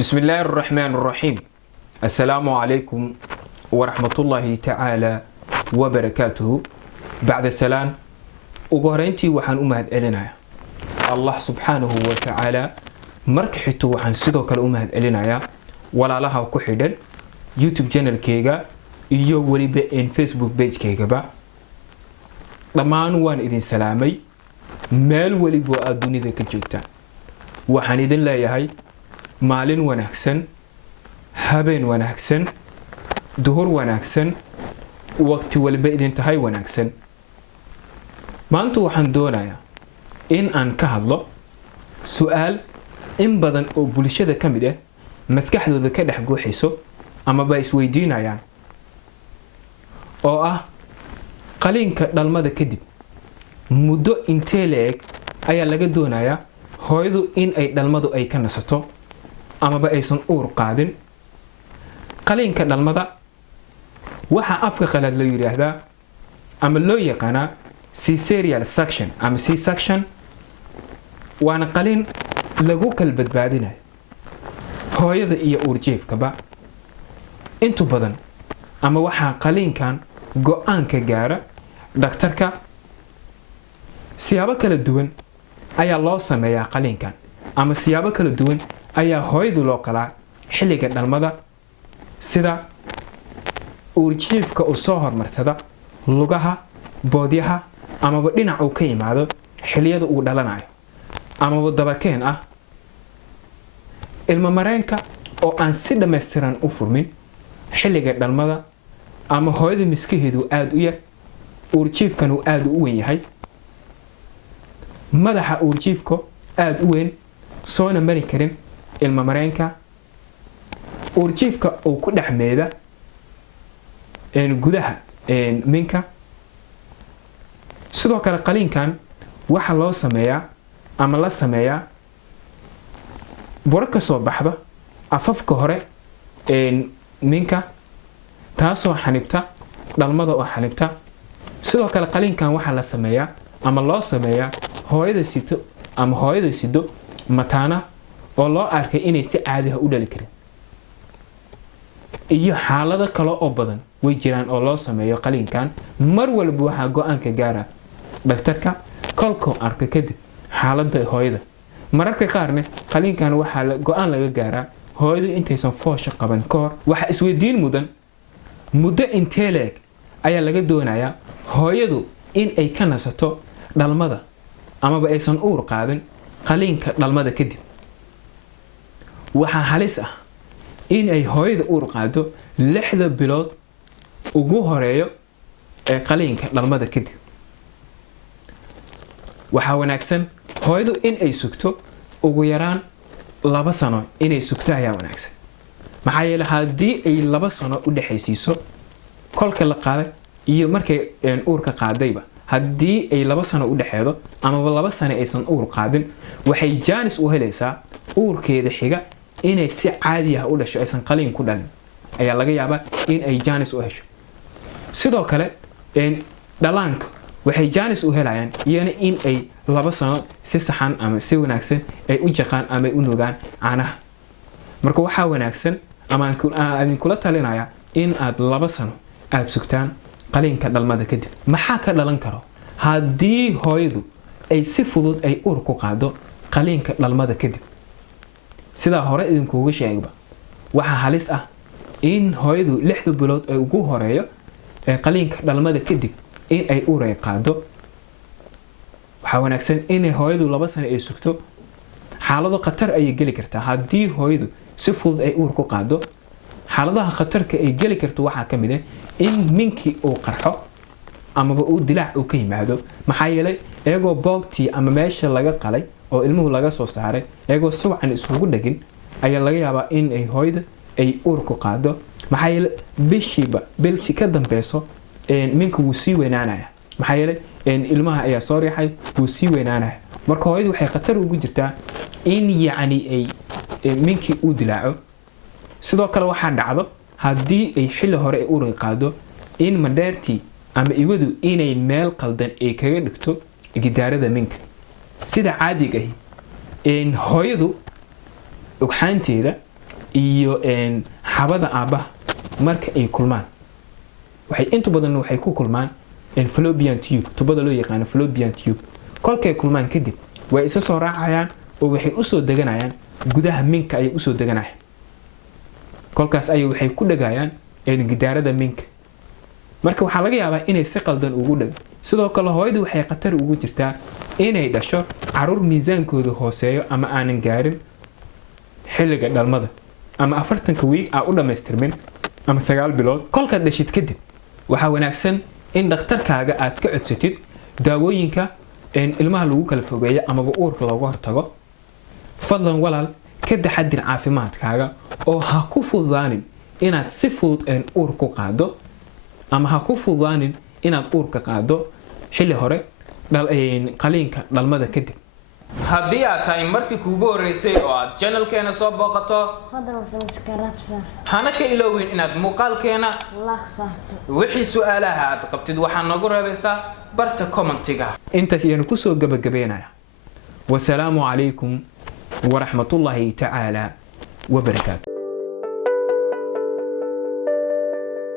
بسم الله الرحمن الرحيم. السلام عليكم ورحمة الله تعالى وبركاته. بعد السلام وقهرينتي وحان أمهد إلينا الله سبحانه وتعالى مركحته وحان سيدو كال أمهد إلينا ولا لها وكحيدا يوتيوب channel كيغا iyo waliba Facebook page kayga ba dhamaan waan idin salaamay meel waliba aad dunida ka joogtaan waxaan idin leeyahay maalin wanaagsan habeen wanaagsan duhur wanaagsan waqti waliba idin tahay wanaagsan maanta waxaan doonayaa in aan ka hadlo su'aal in badan oo bulshada ka mid ah maskaxdooda ka dhex guuxayso ama ba isweydiinayaan oo ah qaliinka dhalmada kadib muddo intee leeg ayaa laga doonayaa hooyadu in ay dhalmadu ay ka nasato ama ba aysan uur qaadin qaliinka dhalmada waxa afka qalaad la yiraahdaa ama loo yaqaanaa cesarean section ama C-section waana qaliin lagu kala badbaadinayo hooyada iyo uurjiifkaba inta badan ama waxa qaliinkan go'aan ka gaara dhakhtarka siyaabo kala duwan ayaa loo sameeyaa qaliinkan ama siyaabo kala duwan ayaa hooyadu loo qalaa xilliga dhalmada sida uurjiifka oo soo hormarsada lugaha boodyaha ama dhinac uu ka yimaado xilliyada uu dhalanayo ama dabakeen ah ilmo mareenka oo aan si dhameystiran u furmin xilliga dhalmada ama hooyada miskaheedu aad u yar uurjiifkan uu aad u weyn yahay madaxa uurjiifka aad u weyn soona mari karin ilmo mareenka uurjiifka uu ku dhaxmeeda gudaha minka sidoo kale qaliinkan waxa loo sameeyaa ama la sameeyaa buro ka soo baxda afafka hore minka taasoo xanibta dhalmada oo xanibta sidoo kale qaliinkan waxa la sameeyaa ama loo sameeyaa hooyada sito ama hooyada sido mataana oo loo arkay inay si caadi ah u dhali karin iyo xaalado kale oo badan way jiraan oo loo sameeyo qaliinkan mar walba waxa go'aan ka gaara dhakhtarka kolkoo arka kadib xaaladda hooyada mararka qaarna qaliinkan waxa go'aan laga gaaraa hooyadu intaysan foosha qaban ka hor waxa isweydiin mudan muddo intee leeg ayaa laga doonayaa hooyadu in ay ka nasato dhalmada ama ba aysan uur qaadin qaliinka dhalmada kadib waxa halis ah in ay hooyada uur qaado 6 bilood ugu horeeyo ee qaliinka dhalmada kadib waxa wanaagsan hooyadu in ay sugto ugu yaraan 2 sano inay sugto ayaa wanaagsan maxaa yeelay haddii ay 2 sano u dhaxaysiiso kolka la qaaday iyo markay uurka qaadayba haddii ay 2 sano u dhaxeedo ama 2 sano aysan uur qaadin waxay jaanis u helaysaa uurkeeda xiga inay si caadi ah u dhasho aysan qaliin ku dhalin ayaa laga yaabaa in ay jaanis u hesho sidoo kale dhalaanka waxay jaanis u helayaan iyana in ay 2 sano si saxan ama si wanaagsan ay u jaqaan ama ay u nugaan caanaha marka waxa wanaagsan ama aan kula talinayaa in aad 2 sano aad sugtaan qaliinka dhalmada kadib maxaa ka dhalan karo haddii hooyadu ay si fudud ay uur ku qaado qaliinka dhalmada kadib sida hore idinkuuga sheegba waxa halis ah in hooyadu 6 bilood ay ugu horeeyo qaliinka dhalmada kadib in ay uur ay qaado waxa wanaagsan in hooyadu 2 sano ay sugto xaalado khatar ay gali kartaa haddii hooyadu si fudud ay uur ku qaado xaaladaha khatarka ay gali karto waxa kamid ah in minki uu qarxo ama uu dilaac uu ka yimaado maxaa yeelay eego boogtii ama meesha laga qalay oo ilmuhu laga soo saaray eego suucan isugu dhagin ayaa laga yaabaa in ay hooyada ay uur ku qaado maxaa yeelay bilshi ka dambeeso minka wuu sii weynaanaya maxaa yeelay ilmaha ayaa soo riixay wuu sii weynaanaya marka hooyadu waxay khatar ugu jirtaa in yacni ay minki uu dilaaco sidoo kale waxaa dhacdo haddii ay xilli hore ay uur qaado in mandheertii ama iwadu inay meel qaldan ay kaga dhigto gidaarada minka sida caadiga ah hooyadu ugxaanteeda iyo xabada aabaha marka ay kulmaan waxay inta badan waxay ku kulmaan fallopian tube tubada loo yaqaan fallopian tube kolkay kulmaan kadib way isa soo raacayaan oo waxay u soo deganayaan gudaha minka ay u soo deganayaan kolkaas ay waxay ku dhagayaan gidaarada minka marka waxaa laga yaabaa inay si qaldan ugu dhago sidoo kale hooyadu waxay khatar ugu jirtaa inay dhasho caruur miisaankooda hooseeyo ama aanan gaarin xilliga dhalmada ama 40 week u dhameystirmin ama 9 bilood kolka dhashid kadib waxa wanaagsan in dhakhtarkaaga aad ka codsatid daawooyinka ilmaha lagu kala fogeeyo ama uurka looga hortago fadlan walaal ka taxadir caafimaadkaaga oo ha ku fududaanin inaad si fudud uur ku qaado ama ha ku fududaanin inaad uur ka qaado xilli hore qaliinka dhalmada kadib haddii aad tahay markii kuugu horeysay oo aad channelkeena soo booqato fadlan subscribe sar hana ka ilowin inaad muuqaalkeena like saarto wixii su'aalaha aad qabtid waxaa noogu reebaysaa barta commentiga intaas ayaan ku soo gabagabeynaya wasalaamu calaykum ورحمة الله تعالى وبركاته.